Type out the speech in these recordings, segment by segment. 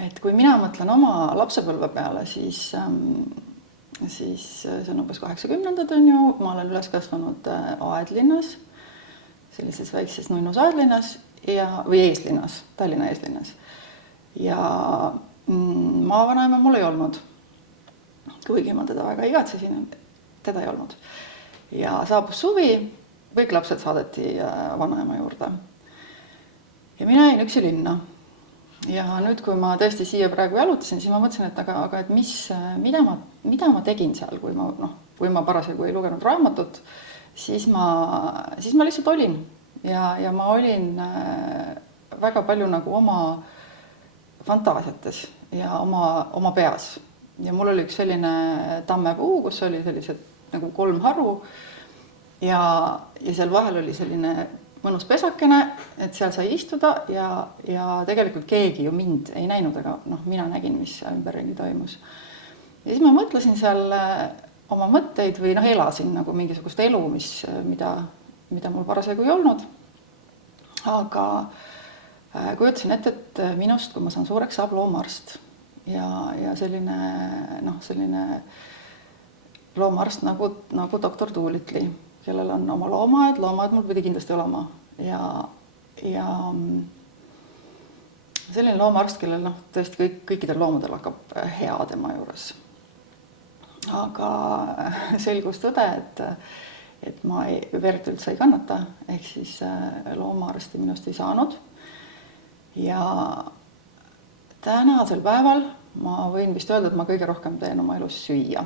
Et kui mina mõtlen oma lapsepõlve peale, siis see on umbes 80-ndad on ju, ma olen üles kasvanud Aedlinnas, sellises väikses nunnus Aedlinnas või eeslinnas, Tallinna eeslinnas. Ja maavanaema mul ei olnud, kuigi ma teda väga igatsesin, teda ei olnud. Ja saabus suvi, kõik lapsed saadeti vanaema juurde. Ja mina jäin üksi linna. Ja nüüd, kui ma tõesti siia praegu jalutasin, siis ma mõtlesin, et aga et mida ma tegin seal, kui ma parasjagu ei lugenud raamatut, siis ma lihtsalt olin. Ja ma olin väga palju nagu oma fantaasiates ja oma peas. Ja mul oli üks selline tammepuu, kus oli sellised nagu 3 haru ja seal vahel oli selline mõnus pesakene, et seal sai istuda ja tegelikult keegi ju mind ei näinud, aga mina nägin, mis ümberringi toimus. Ja siis ma mõtlesin seal oma mõtteid või elasin nagu mingisugust elu, mida mul parasjagu ei olnud. Aga kujutasin ette, et minust, kui ma saan suureks, saab loomaarst ja selline loomaarst nagu doktor Tuulitli, kellel on oma loomaaed mul pidi kindlasti olema ja selline loomaarst, kellel tõesti kõikidel loomadel hakkab hea tema juures. Aga selgus tõde, et ma verd üldse ei kannata, ehk siis loomaarsti minust ei saanud. Ja tänasel päeval ma võin vist öelda, et ma kõige rohkem teen oma elus süüa.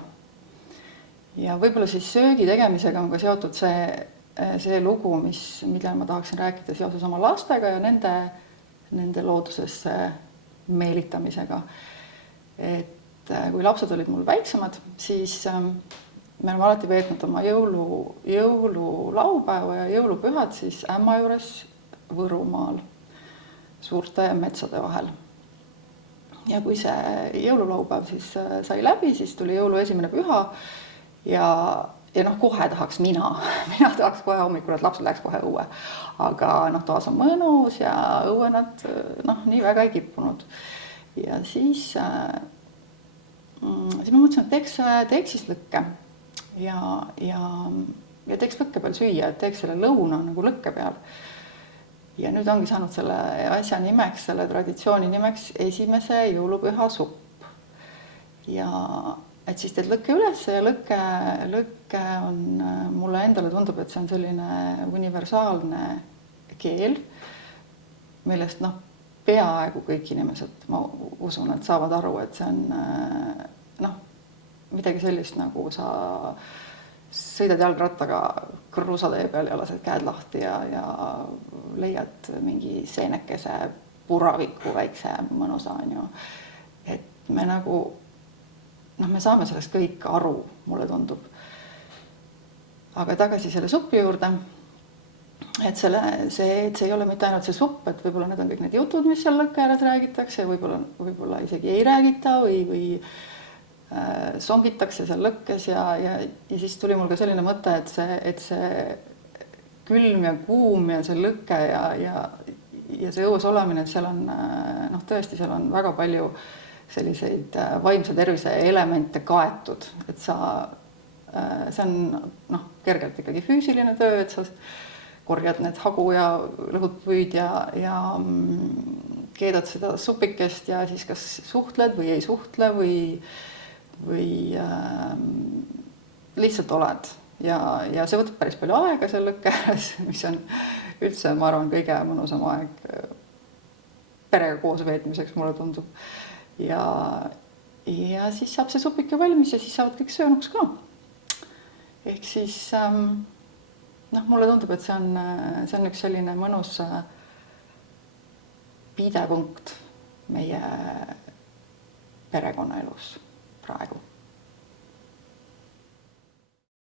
Ja võib-olla siis söögi tegemisega on ka seotud see lugu, mille ma tahaksin rääkida seoses oma lastega ja nende loodusesse meelitamisega. Et kui lapsed olid mul väiksemad, siis me oleme alati veetnud oma jõululaupäeva ja jõulupühad siis ämma juures Võrumaal suurte metsade vahel. Ja kui see jõululaupäev siis sai läbi, siis tuli jõulu esimene püha. Ja kohe tahaks mina tahaks kohe hommikul, et lapsed läheks kohe õue. Aga toas on mõnus ja õue nad nii väga ei kippunud. Ja siis ma mõtlesin, et teeks siis lõkke. Ja teeks lõkke peal süüa, et teeks selle lõuna nagu lõkke peal. Ja nüüd ongi saanud selle asja nimeks, selle traditsiooni nimeks esimese jõulupüha supp. Ja et siis teed lõkke üles ja lõkke on, mulle endale tundub, et see on selline universaalne keel, millest peaaegu kõik inimesed, ma usun, et saavad aru, et see on midagi sellist, nagu sa sõidad jalgrattaga kruusatee peal ja lased käed lahti ja leiad mingi seenekese puraviku väikse mõnusa, on ju. Et me me saame sellest kõik aru, mulle tundub. Aga tagasi selle supi juurde, et see ei ole mitte ainult see supp, et võib-olla need on kõik need jutud, mis seal lõkke ääres räägitakse, võib-olla isegi ei räägita või songitakse seal lõkkes ja siis tuli mul ka selline mõte, et see külm ja kuum ja see lõkke ja see õues olemine, et seal on tõesti, seal on väga palju selliseid vaimse tervise elemente kaetud, et see on kergelt ikkagi füüsiline töö, et sa korjad need hagu ja lõhud puid ja keedad seda supikest ja siis kas suhtled või ei suhtle või lihtsalt oled. Ja see võtab päris palju aega seal lõkke ääres, mis on üldse, ma arvan, kõige mõnusam aeg perega koos veetmiseks, mulle tundub. Ja siis saab see supike valmis ja siis saavad kõik söönuks ka. Ehk siis mulle tundub, et see on üks selline mõnus pidepunkt meie perekonnaelus praegu.